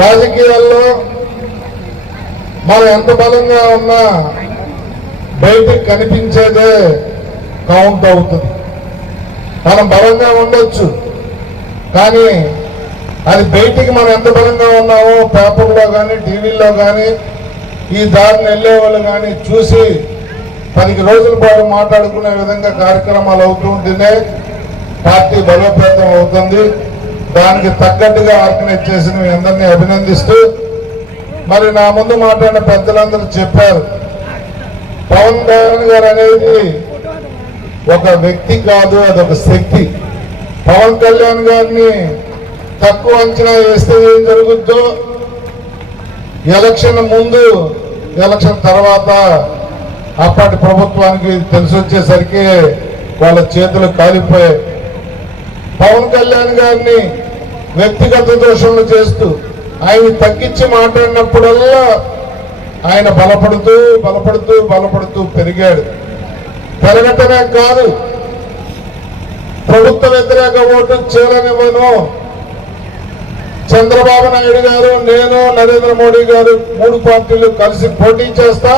రాజకీయాల్లో మనం ఎంత బలంగా ఉన్నా బయటికి కనిపించేదే కౌంట్ అవుతుంది. మనం బలంగా ఉండొచ్చు కానీ అది బయటికి మనం ఎంత బలంగా ఉన్నామో పేపర్లో కానీ టీవీల్లో కానీ ఈ దారిని వెళ్ళే వాళ్ళు కానీ చూసి పదికి రోజుల పాటు మాట్లాడుకునే విధంగా కార్యక్రమాలు అవుతూ ఉంటేనే పార్టీ బలోపేతం అవుతుంది. దానికి తగ్గట్టుగా ఆర్గనైజ్ చేసిన మీ అందరినీ అభినందిస్తూ మరి నా ముందు మాట్లాడిన పెద్దలందరూ చెప్పారు. పవన్ కళ్యాణ్ గారు అనేది ఒక వ్యక్తి కాదు అదొక శక్తి. పవన్ కళ్యాణ్ గారిని తక్కువ అంచనా వేస్తే ఏం జరుగుద్దో? ఎలక్షన్ ముందు ఎలక్షన్ తర్వాత అప్పటి ప్రభుత్వానికి తెలిసి వచ్చేసరికి వాళ్ళ చేతులు కాలిపోయాయి. పవన్ కళ్యాణ్ గారిని వ్యక్తిగత దోషణలు చేస్తూ ఆయన తగ్గించి మాట్లాడినప్పుడల్లా ఆయన బలపడుతూ బలపడుతూ బలపడుతూ పెరిగాడు. పెరగటమే కాదు ప్రభుత్వ వ్యతిరేక ఓటు చేరనివ్వను. చంద్రబాబు నాయుడు గారు నేను నరేంద్ర మోడీ గారు మూడు పార్టీలు కలిసి పోటీ చేస్తా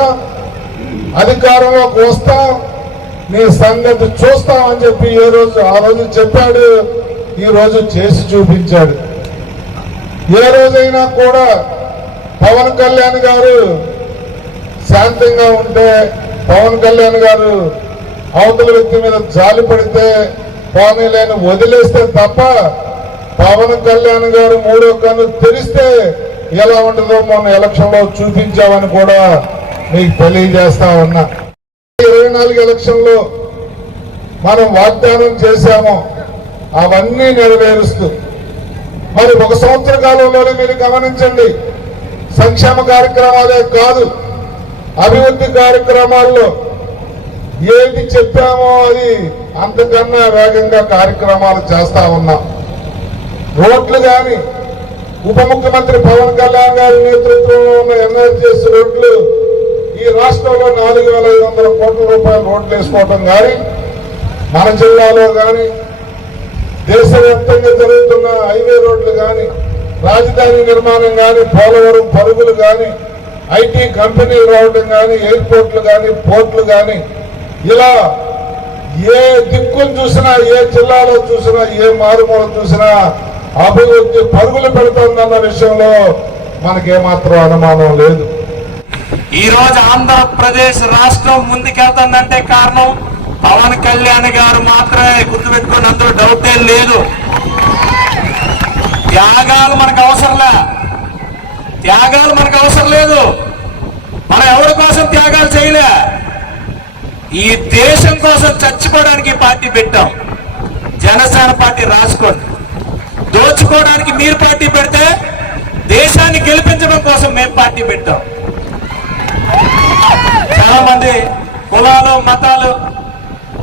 అధికారంలోకి వస్తా నీ సంగతి చూస్తామని చెప్పి ఏ రోజు ఆ రోజు చెప్పాడు ఈ రోజు చేసి చూపించాడు. ఏ రోజైనా కూడా పవన్ కళ్యాణ్ గారు శాంతంగా ఉంటే పవన్ కళ్యాణ్ గారు అవతల వ్యక్తి మీద జాలి పడితే పోనీలేని వదిలేస్తే తప్ప పవన్ కళ్యాణ్ గారు మూడో కన్ను తెరిస్తే ఎలా ఉండదో మొన్న ఎలక్షన్లో చూపించామని కూడా మీకు తెలియజేస్తా ఉన్నా. ఇరవై నాలుగు ఎలక్షన్లో మనం వాగ్దానం చేశాము. అవన్నీ నెరవేరుస్తూ మరి ఒక సంవత్సర కాలంలోనే మీరు గమనించండి సంక్షేమ కార్యక్రమాలే కాదు అభివృద్ధి కార్యక్రమాల్లో ఏది చెప్పామో అది అంతకన్నా వేగంగా కార్యక్రమాలు చేస్తా ఉన్నాం. రోడ్లు కానీ ఉప ముఖ్యమంత్రి పవన్ కళ్యాణ్ గారి నేతృత్వంలో ఉన్న ఎన్ఆర్జీఎస్ రోడ్లు ఈ రాష్ట్రంలో నాలుగు వేల ఐదు వందల కోట్ల రూపాయల రోడ్లు వేసుకోవటం కానీ మన జిల్లాలో కానీ దేశవ్యాప్తంగా జరుగుతున్న హైవే రోడ్లు కానీ రాజధాని నిర్మాణం కానీ పోలవరం పరుగులు కానీ ఐటీ కంపెనీలు రావడం కానీ ఎయిర్పోర్ట్లు కానీ పోర్ట్లు కానీ ఇలా ఏ దిక్కును చూసినా ఏ జిల్లాలో చూసినా ఏ మారుమూల చూసినా అభివృద్ధి పరుగులు పెడుతోందన్న విషయంలో మనకేమాత్రం అనుమానం లేదు. ఈ రోజు ఆంధ్రప్రదేశ్ రాష్ట్రం ముందుకెళ్తుందంటే కారణం పవన్ కళ్యాణ్ గారు మాత్రమే గుర్తుపెట్టుకుని అందులో డౌటే లేదు. త్యాగాలు మనకు అవసరంలే. త్యాగాలు మనకు అవసరం లేదు. మనం ఎవరి కోసం త్యాగాలు చేయలే? ఈ దేశం కోసం చచ్చిపోవడానికి పార్టీ పెట్టాం. జనసేన పార్టీ రాసుకోండి. దోచుకోవడానికి మీరు పార్టీ పెడితే దేశాన్ని గెలిపించడం కోసం మేము పార్టీ పెట్టాం. చాలా మంది కులాలు మతాలు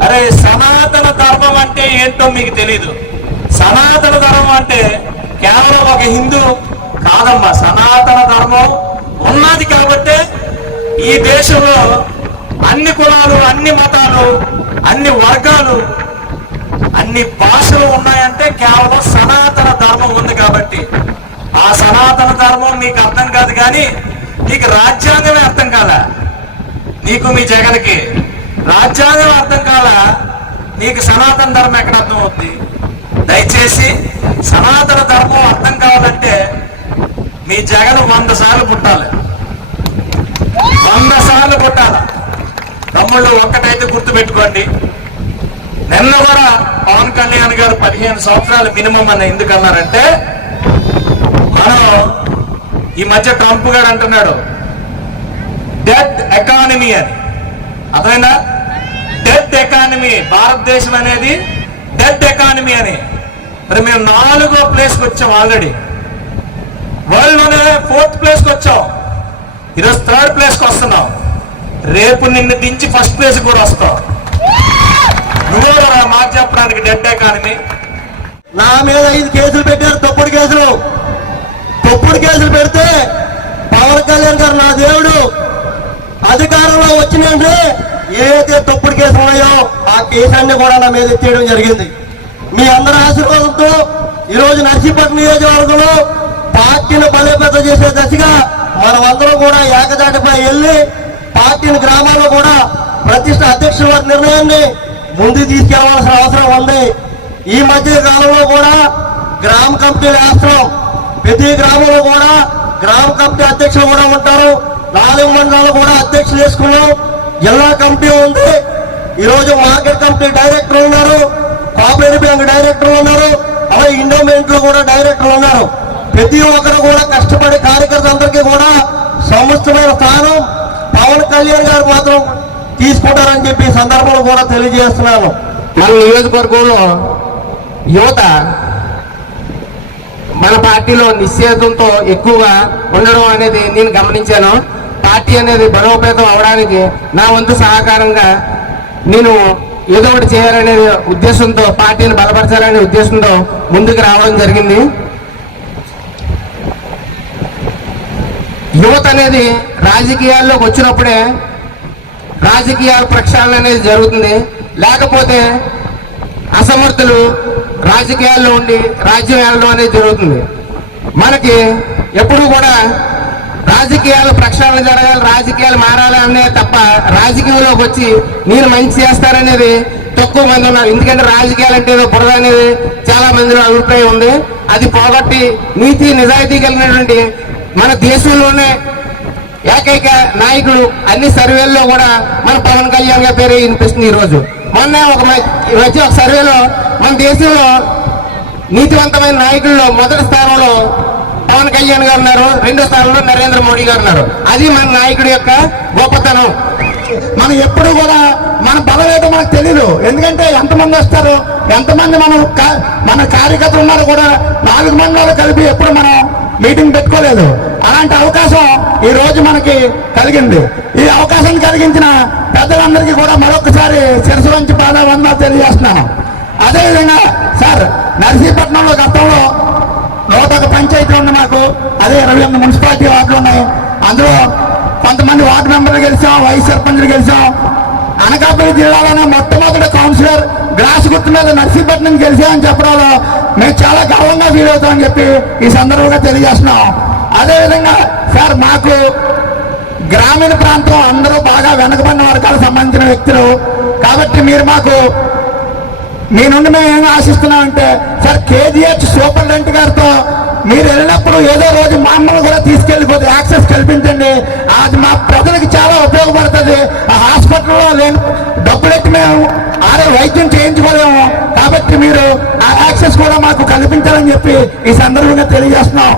అరే సనాతన ధర్మం అంటే ఏంటో మీకు తెలీదు. సనాతన ధర్మం అంటే కేవలం ఒక హిందూ కాదమ్మా. సనాతన ధర్మం ఉన్నది కాబట్టి ఈ దేశంలో అన్ని కులాలు అన్ని మతాలు అన్ని వర్గాలు అన్ని భాషలు ఉన్నాయంటే కేవలం సనాతన ధర్మం ఉంది కాబట్టి. ఆ సనాతన ధర్మం నీకు అర్థం కాదు కానీ నీకు రాజ్యాంగమే అర్థం కాదా నీకు మీ జగన్కి రాజ్యాంగం అర్థం కాల నీకు సనాతన ధర్మం ఎక్కడ అర్థం అవుద్ది దయచేసి సనాతన ధర్మం అర్థం కావాలంటే మీ జగన్ వంద సార్లు పుట్టాలి. వంద సార్లు పుట్టాలి. తమ్ముళ్ళు ఒక్కటైతే గుర్తు పెట్టుకోండి నిన్న కూడా పవన్ కళ్యాణ్ గారు పదిహేను సంవత్సరాలు మినిమం అని ఎందుకు అన్నారంటే మనం ఈ మధ్య ట్రంప్ గారు అంటున్నాడు డెత్ ఎకానమీ అని. అర్థమైందా? డెత్ ఎకానమీ భారతదేశం అనేది డెత్ ఎకానమీ అని. మరి మేము నాలుగో ప్లేస్కి వచ్చాం ఆల్రెడీ. వరల్డ్లోనే ఫోర్త్ ప్లేస్కి వచ్చాం. ఈరోజు థర్డ్ ప్లేస్కి వస్తున్నాం. రేపు నిన్ను దించి ఫస్ట్ ప్లేస్ కూడా వస్తాం. నువ్వు మాట చెప్పడానికి డెడ్ ఎకానమీ. నా మీద ఐదు కేసులు పెట్టారు తప్పుడు కేసులు. తప్పుడు కేసులు పెడితే పవన్ కళ్యాణ్ గారు నా దేవుడు. అధికారంలో వచ్చినంటే ఏదైతే తప్పుడు కేసులు ఉన్నాయో ఆ కేసాన్ని కూడా నా మీద ఎత్తేయడం జరిగింది. మీ అందరి ఆశీర్వాదంతో ఈరోజు నర్సీపట్నం నియోజకవర్గంలో పార్టీని బలోపేతం చేసే దశగా మనమందరం కూడా ఏకదాటిపై వెళ్ళి పార్టీని గ్రామాల్లో కూడా ప్రతిష్ట అధ్యక్షుల వారి నిర్ణయాన్ని ముందు తీసుకెళ్ళవలసిన అవసరం ఉంది. ఈ మధ్య కాలంలో కూడా గ్రామ కమిటీలు వేస్తున్నాం ప్రతి గ్రామంలో కూడా గ్రామ కమిటీ అధ్యక్షులు కూడా ఉంటారు. నాలుగు మండలాలు కూడా అధ్యక్షులు వేసుకున్నాం జిల్లా కమిటీ ఉంది. ఈరోజు మార్కెట్ కమిటీ డైరెక్టర్ ఉన్నారు. కోఆపరేటివ్ బ్యాంక్ డైరెక్టర్ ఉన్నారు. అలాగే ఇండోమెంట్లో కూడా డైరెక్టర్లు ఉన్నారు. ప్రతి ఒక్కరు కూడా కష్టపడే కార్యకర్తలందరికీ కూడా సమస్తమైన స్థానం పవన్ కళ్యాణ్ గారు మాత్రం తీసుకుంటారని చెప్పి సందర్భంలో కూడా తెలియజేస్తున్నాను. మన నియోజకవర్గంలో యువత మన పార్టీలో నిశ్చేతంతో ఎక్కువగా ఉండడం అనేది నేను గమనించాను. పార్టీ అనేది బలోపేతం అవడానికి నా వంతు సహకారంగా నేను ఏదో ఒకటి చేయాలనే ఉద్దేశంతో పార్టీని బలపరచాలనే ఉద్దేశంతో ముందుకు రావడం జరిగింది. యువత అనేది రాజకీయాల్లోకి వచ్చినప్పుడే రాజకీయ ప్రక్షాళన అనేది జరుగుతుంది. లేకపోతే అసమర్థులు రాజకీయాల్లో ఉండి రాజ్యం వెళ్ళడం అనేది జరుగుతుంది. మనకి ఎప్పుడు కూడా రాజకీయాలు ప్రక్షాళన జరగాలి రాజకీయాలు మారాలి అనే తప్ప రాజకీయంలోకి వచ్చి మీరు మంచి చేస్తారనేది తక్కువ మంది ఉన్నారు. ఎందుకంటే రాజకీయాలు అంటే ఏదో బురద అనేది చాలా మందిలో అభిప్రాయం ఉంది. అది పోగొట్టి నీతి నిజాయితీ కలిగినటువంటి మన దేశంలోనే ఏకైక నాయకులు అన్ని సర్వేల్లో కూడా మన పవన్ కళ్యాణ్ గారి పేరు వినిపిస్తుంది ఈ రోజు మొన్న ఒక మ- ఈ ఒక సర్వేలో మన దేశంలో నీతివంతమైన నాయకుల్లో మొదటి స్థానంలో పవన్ కళ్యాణ్ గారు ఉన్నారు రెండో స్థానంలో నరేంద్ర మోడీ గారు ఉన్నారు. అది మన నాయకుడి యొక్క గొప్పతనం. మనం ఎప్పుడు కూడా మన బలం ఏదో మనకు తెలియదు ఎందుకంటే ఎంతమంది వస్తారు? ఎంతమంది మనం మన కార్యకర్తలు ఉన్నారు కూడా నాలుగు మండలాలు కలిపి ఎప్పుడు మనం మీటింగ్ పెట్టుకోలేదు. అలాంటి అవకాశం ఈ రోజు మనకి కలిగింది. ఈ అవకాశం కలిగించిన పెద్దలందరికీ కూడా మరొకసారి శిరసు వంచి పాదావందనా తెలియజేస్తున్నాను. అదేవిధంగా సార్ నర్సీపట్నంలో గతంలో నూట ఒక పంచాయతీ ఉంది మాకు. అదే ఇరవై ఎనిమిది మున్సిపాలిటీ వార్డులు ఉన్నాయి. అందులో కొంతమంది వార్డు మెంబర్లు గెలిచాం వైస్ సర్పంచ్లు గెలిచాం. అనకాపల్లి జిల్లాలోనే మొట్టమొదటి కౌన్సిలర్ గ్రాస్ గుర్తు మీద నర్సీపట్నం గెలిచామని చెప్పడంలో మేము చాలా గర్వంగా ఫీల్ అవుతామని చెప్పి ఈ సందర్భంగా తెలియజేస్తున్నాం. అదేవిధంగా సార్ మాకు గ్రామీణ ప్రాంతం అందరూ బాగా వెనకబడిన వర్గాలకు సంబంధించిన వ్యక్తులు. కాబట్టి మీరు మాకు మీ నుండి మేము ఏం ఆశిస్తున్నామంటే సార్ కేజీహెచ్ సూపరింటెండెంట్ గారితో మీరు వెళ్ళినప్పుడు ఏదో రోజు మా అమ్మను కూడా తీసుకెళ్ళిపోతే యాక్సెస్ కల్పించండి. అది మా ప్రజలకు చాలా ఉపయోగపడుతుంది. ఆ హాస్పిటల్లో లేని డబ్బులెట్టి మేము ఆరే వైద్యం చేయించుకోలేము. కాబట్టి మీరు ఆ యాక్సెస్ కూడా మాకు కల్పించాలని చెప్పి ఈ సందర్భంగా తెలియజేస్తున్నాం.